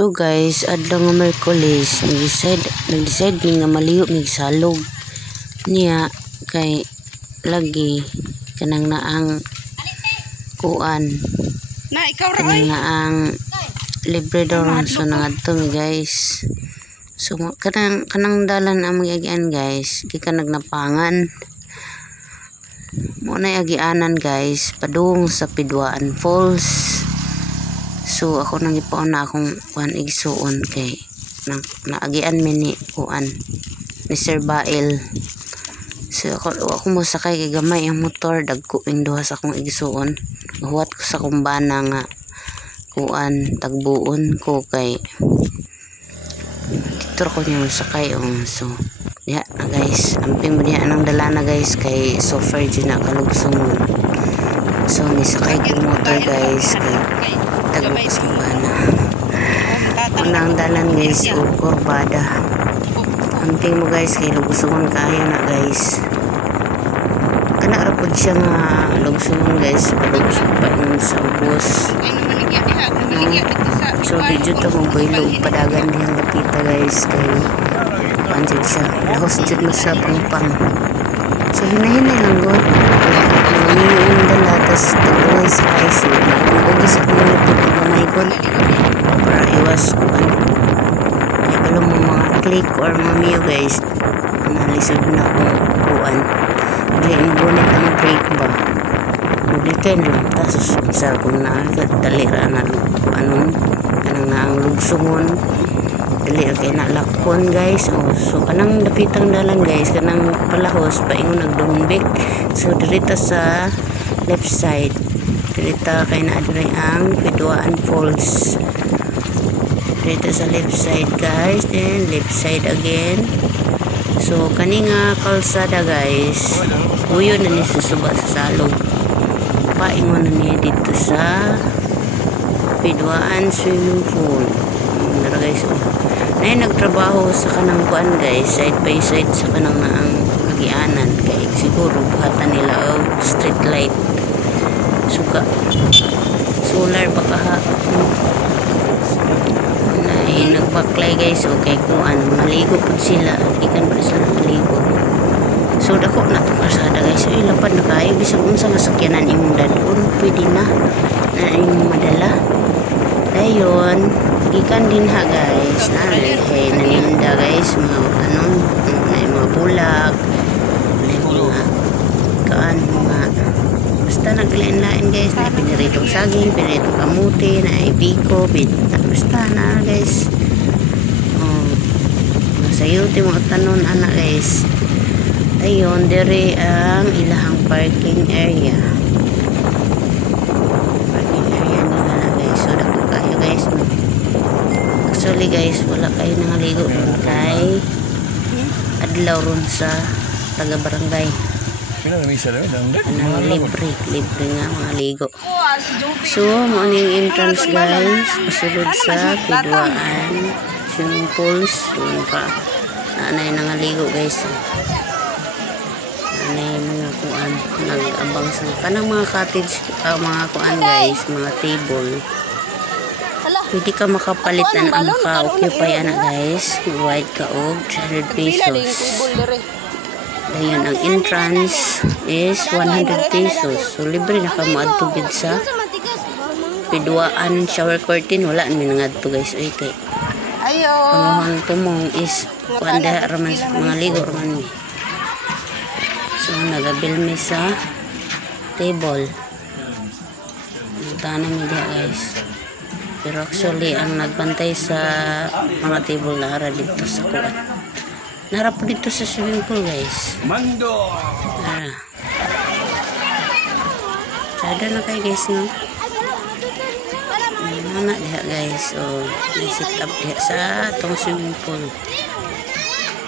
So guys, adlaw nga Miyerkules, nag-decide nga maliyo mig salog niya kay lagi kanang naang kuan. Na ikaw ra Kanang naang libre daw ron so nangadto mi guys. So kanang dalan ang magiagian guys, gikan nagnapangan. Mo na agianan guys, padung sa Pidwaan Falls. So ako nang ipaon na akong kuan igsuon kay naagian mi ni kuan ni Sir Bael. So ako mo sakay kay gamay ang motor, dagko ing duha sa akong igsuon. Huwat ko sa kumbana nga kuan tagbuon ko kay dito ko niya sakay so ya guys, amping mo diha nang dala na guys kay so far dyan na kalugsungon. So nisakay ko motor guys kay tagbo ko sa kumbana. Unang dalan guys o kurbada. Amping mo guys kay lugsungon kayo na guys. Kana ra pud siya nga lugsungon guys, palugsog pa yung sa bus. So dito to mo boylog padagan diyang lapita guys kay panjid siya lahos jud mo sa pangpang. So hinahinay lang go yung dala tas tagbuhay sa IC nag-ugi sa community pagkamay ko para iwas kuan kaya balong mga click or mamiyo guys nalisod na kung kuan bigla yung gunit ang brake ba maglikay na lang tas sa kung dalira na anong kanang naang lugsungon dalira kay nalakpon guys. So kanang dapitang dalan guys kanang palahos paingon nagdumbik. So dirita sa left side dirita kay naadre ang Pidwaan Falls, dirita sa left side guys, then left side again. So kani nga kalsada guys uyo na ni susuba sa salog paingon na niya dito sa Pidwaan swimming pool. Nara guys na nagtrabaho sa kanang kuan guys side by side sa kanang naang kagianan kay siguro buhatan nila street light suka solar baka ha na nagbaklay guys okay kuan maligo pud sila ikan pa sila maligo. So dako na to kasada guys lapad na kayo bisag unsa nga sakyanan imong dadon pwede na imong madala dayon gikan din ha guys na naninda guys mga anon mga bulag mga kaan mga basta naglain-lain guys na piniritong saging piniritong kamuti na ibiko basta na guys masayuti mga tanon anak guys. Ayun diri ang ilahang parking area nila guys. So dako kayo guys actually guys wala kayo nangaligo ron kay adlaw ron sa taga barangay libre nga mga ligo. So mo ning entrance guys pasulod sa Pidwaan swimming pools. So anay nangaligo guys anay mga kuan nag-abang sa kanang mga cottage mga kuan guys mga table. Pwede ka makapalit na ang maka-occupy anak guys. White ka og 300 pesos. Dayon ang entrance is 100 pesos. So libre na ka moadtugid sa Pidwaan shower curtain. Wala mi nangadto guys. Ay kay ang tumong is kuanda raman mga ligo raman mi. So nagabil mi sa table. Nagtana mi diha guys. Pero actually ang nagbantay sa mga table na ara dito sa kuan. Nara po dito sa swimming pool guys. Mando. Sada na kayo guys no. Mana diha guys. Set up diha sa tong swimming pool.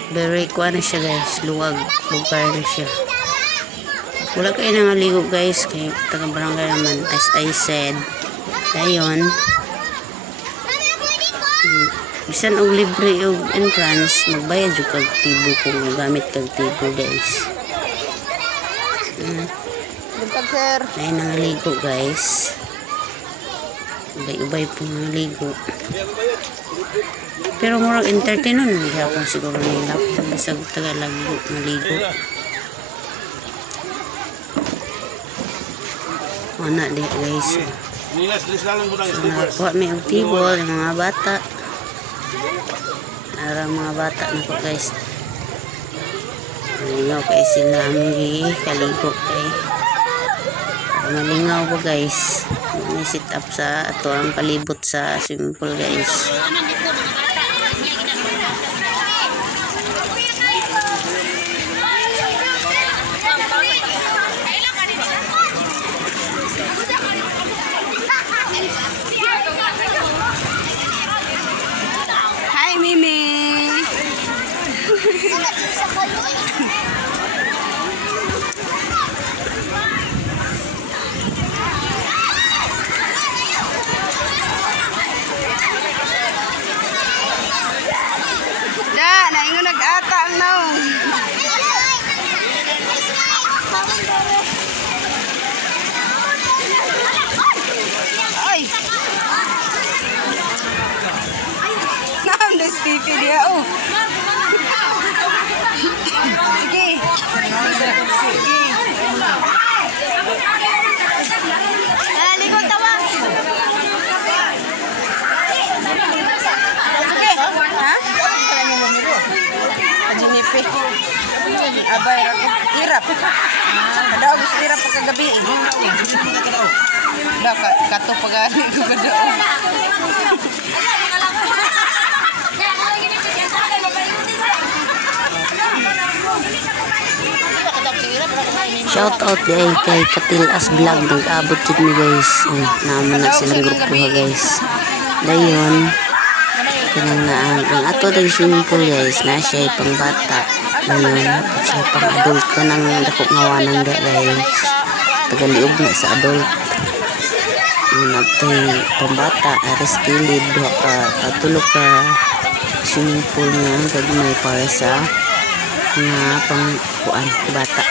Very kuan na siya guys. Luwag lugar na siya. Wala kayo nangaligo guys kay taga barangay naman as I said. Dayon bisan og libre og entrance magbayad jud kag tibo kung gamit kag tibo guys. Buntag sir. Ay nangaligo guys. Ubay-ubay po nangaligo. Pero murag entertain nun. Hindi ako siguro nila. Bisag Tagalago, maligo. Wala di guys. So nakakuha may utibol yung mga bata. Narang mga bata na po guys. Malingaw kay sila ang kaligo kay. Malingaw po guys. May sit up sa ato ang palibot sa swimming pool guys. Hi, Mimi. Da, naingon nag-atal no. Ay. Naam TV dia. Oh. Sige. Ligon tawa. Ha? Jinipi. Abay ako hirap. Daw gusto hirap pagkagabi. Daw kato pagani ko gado. Shout out day kay Katilas Vlog. Nag-abot yun ni guys. Naman na silang grupo ha guys. Dayon. Kanang na ang ato ng swimming pool guys. Na siya pang bata. Dayon. Siya pang adult ka ng dakok ngawanang da guys. Tagaliog na sa adult. Nagtay pang bata. Aras kilid. Tulog ka swimming pool nga. Gagmay para sa nga pang kuan bata.